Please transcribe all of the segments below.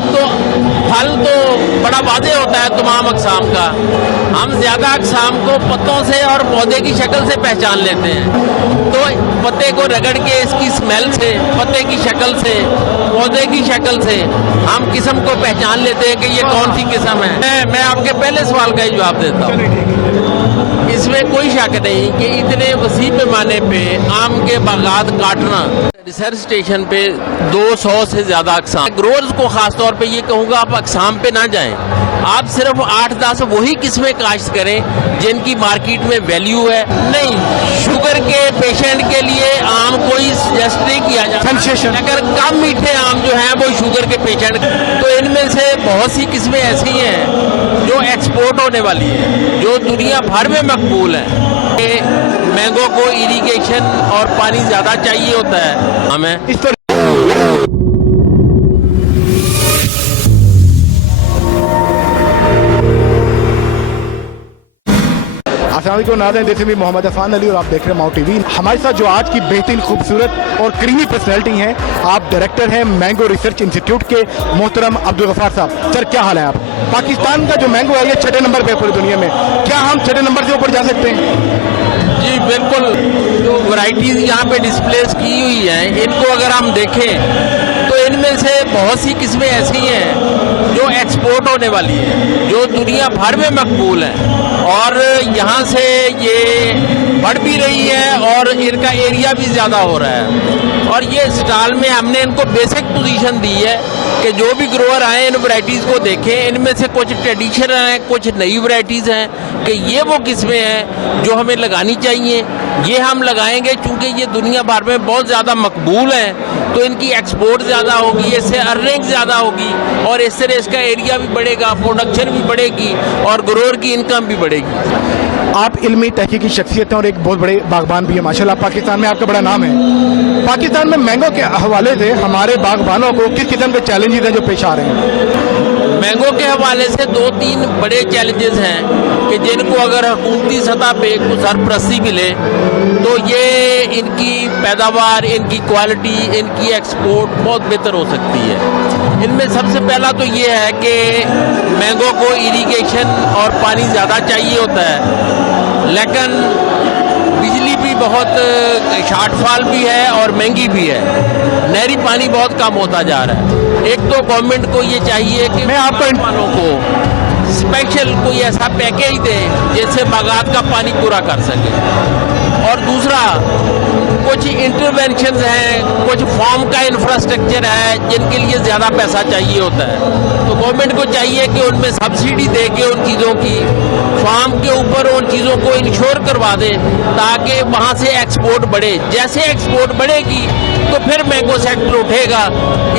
اب تو پھل تو بڑا واضح ہوتا ہے تمام اقسام کا. ہم زیادہ اقسام کو پتوں سے اور پودے کی شکل سے پہچان لیتے ہیں. تو پتے کو رگڑ کے اس کی اسمیل سے, پتے کی شکل سے, پودے کی شکل سے ہم قسم کو پہچان لیتے ہیں کہ یہ کون سی قسم ہے. میں آپ کے پہلے سوال کا ہی جواب دیتا ہوں. اس میں کوئی شک نہیں کہ اتنے وسیع پیمانے پہ آم کے باغات کاٹنا, ریسرچ اسٹیشن پہ 200 سے زیادہ اقسام. گروورز کو خاص طور پہ یہ کہوں گا آپ اقسام پہ نہ جائیں, آپ صرف 8-10 وہی قسمیں کاشت کریں جن کی مارکیٹ میں ویلیو ہے. نہیں, شوگر کے پیشنٹ کے لیے آم کوئی سجیسٹ نہیں کیا جاتا. اگر کم میٹھے آم جو ہیں وہ شوگر کے پیشنٹ, تو ان میں سے بہت سی قسمیں ایسی ہیں جو ایکسپورٹ ہونے والی ہیں, جو دنیا بھر میں مقبول ہیں. مینگو کو ایریگیشن اور پانی زیادہ چاہیے ہوتا ہے ہمیں. السلام علیکم ناظرین, جیسے بھی محمد عفان علی اور آپ دیکھ رہے ہیں ماؤ ٹی وی. ہمارے ساتھ جو آج کی بہترین خوبصورت اور کریمی پرسنالٹی ہیں, آپ ڈائریکٹر ہیں مینگو ریسرچ انسٹیٹیوٹ کے, محترم عبدالغفار صاحب. سر کیا حال ہے آپ؟ پاکستان کا جو مینگو ہے یہ 6 نمبر پہ پوری دنیا میں, کیا ہم 6 نمبر سے اوپر جا سکتے ہیں؟ جی بالکل. جو ورائٹیز یہاں پہ ڈسپلیس کی ہوئی ہیں ان کو اگر ہم دیکھیں تو ان میں سے بہت سی قسمیں ایسی ہیں جو ایکسپورٹ ہونے والی ہیں, جو دنیا بھر میں مقبول ہیں اور یہاں سے یہ بڑھ بھی رہی ہے اور ان کا ایریا بھی زیادہ ہو رہا ہے. اور یہ اسٹال میں ہم نے ان کو بیسک پوزیشن دی ہے کہ جو بھی گروور آئیں ان ورائٹیز کو دیکھیں. ان میں سے کچھ ٹریڈیشنل ہیں, کچھ نئی ورائٹیز ہیں کہ یہ وہ قسمیں ہیں جو ہمیں لگانی چاہیے. یہ ہم لگائیں گے چونکہ یہ دنیا بھر میں بہت زیادہ مقبول ہیں, تو ان کی ایکسپورٹ زیادہ ہوگی, اس سے ارننگ زیادہ ہوگی اور اس سے اس کا ایریا بھی بڑھے گا, پروڈکشن بھی بڑھے گی اور گروور کی انکم بھی بڑھے گی. آپ علمی تحقیقی شخصیت ہیں اور ایک بہت بڑے باغبان بھی ہیں ماشاءاللہ. پاکستان میں آپ کا بڑا نام ہے. پاکستان میں مینگو کے حوالے سے ہمارے باغبانوں کو کس قسم کے چیلنجز ہیں جو پیش آ رہے ہیں؟ مینگو کے حوالے سے 2-3 بڑے چیلنجز ہیں کہ جن کو اگر حکومتی سطح پہ سرپرستی ملے تو یہ ان کی پیداوار, ان کی کوالٹی, ان کی ایکسپورٹ بہت بہتر ہو سکتی ہے. ان میں سب سے پہلا تو یہ ہے کہ مینگو کو ایریگیشن اور پانی زیادہ چاہیے ہوتا ہے, لیکن بجلی بھی بہت شارٹ فال بھی ہے اور مہنگی بھی ہے. نہری پانی بہت کم ہوتا جا رہا ہے. ایک تو گورنمنٹ کو یہ چاہیے کہ میں آپ کو والوں کو اسپیشل کوئی ایسا پیکیج دے جس سے باغات کا پانی پورا کر سکے. اور دوسرا کچھ انٹرونشنز ہیں, کچھ فارم کا انفراسٹرکچر ہے جن کے لیے زیادہ پیسہ چاہیے ہوتا ہے, تو گورنمنٹ کو چاہیے کہ ان میں سبسڈی دے کے ان چیزوں کی فارم کے اوپر ان چیزوں کو انشور کروا دے تاکہ وہاں سے ایکسپورٹ بڑھے. جیسے ایکسپورٹ بڑھے گی تو پھر مینگو سیکٹر اٹھے گا.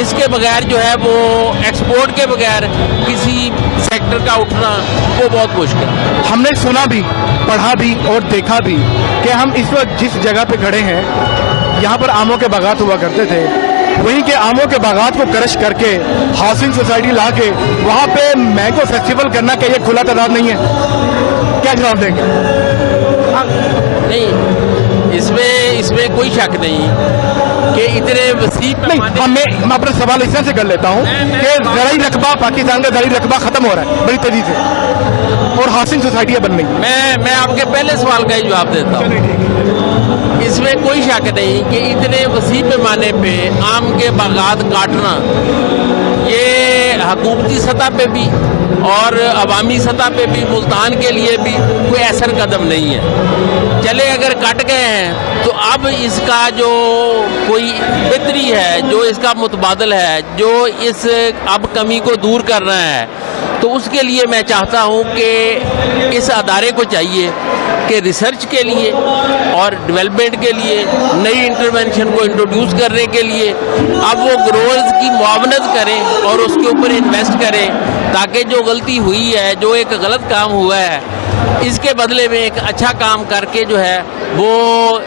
اس کے بغیر جو ہے وہ ایکسپورٹ کے بغیر کسی سیکٹر کا اٹھنا وہ بہت مشکل ہے. ہم نے سنا بھی, پڑھا بھی اور دیکھا بھی کہ ہم اس وقت جس جگہ پہ کھڑے ہیں یہاں پر آموں کے باغات ہوا کرتے تھے, وہیں کے آموں کے باغات کو کرش کر کے ہاؤسنگ سوسائٹی لا کے وہاں پہ مینگو فیسٹیول کرنا کہ یہ کھلا تعداد نہیں ہے, کیا جواب دیں گے؟ نہیں, اس میں کوئی شک نہیں کہ اتنے وسیع پیمانے. میں اپنا سوال اس طرح سے کر لیتا ہوں کہ زرعی رقبہ, پاکستان کا زرعی رقبہ ختم ہو رہا ہے بڑی تیزی سے اور ہاؤسنگ سوسائٹیاں بن رہی ہیں. میں آپ کے پہلے سوال کا ہی جواب دیتا ہوں. اس میں کوئی شک نہیں کہ اتنے وسیع پیمانے پہ آم کے باغات کاٹنا یہ حکومتی سطح پہ بھی اور عوامی سطح پہ بھی ملتان کے لیے بھی کوئی اثر قدم نہیں ہے. چلے اگر کٹ گئے ہیں تو اب اس کا جو کوئی بہتری ہے, جو اس کا متبادل ہے, جو اس اب کمی کو دور کرنا ہے, تو اس کے لیے میں چاہتا ہوں کہ اس ادارے کو چاہیے کہ ریسرچ کے لیے اور ڈیولپمنٹ کے لیے نئی انٹرونشن کو انٹروڈیوس کرنے کے لیے اب وہ گروورز کی معاونت کریں اور اس کے اوپر انویسٹ کریں تاکہ جو غلطی ہوئی ہے, جو ایک غلط کام ہوا ہے, اس کے بدلے میں ایک اچھا کام کر کے جو ہے وہ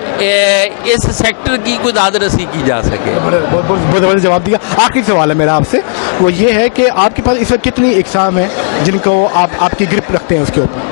اس سیکٹر کی کوئی داد رسی کی جا سکے. بہت زبردست جواب دیا. آخری سوال ہے میرا آپ سے, وہ یہ ہے کہ آپ کے پاس اس وقت کتنی اقسام ہیں جن کو آپ کی گرپ رکھتے ہیں اس کے اوپر؟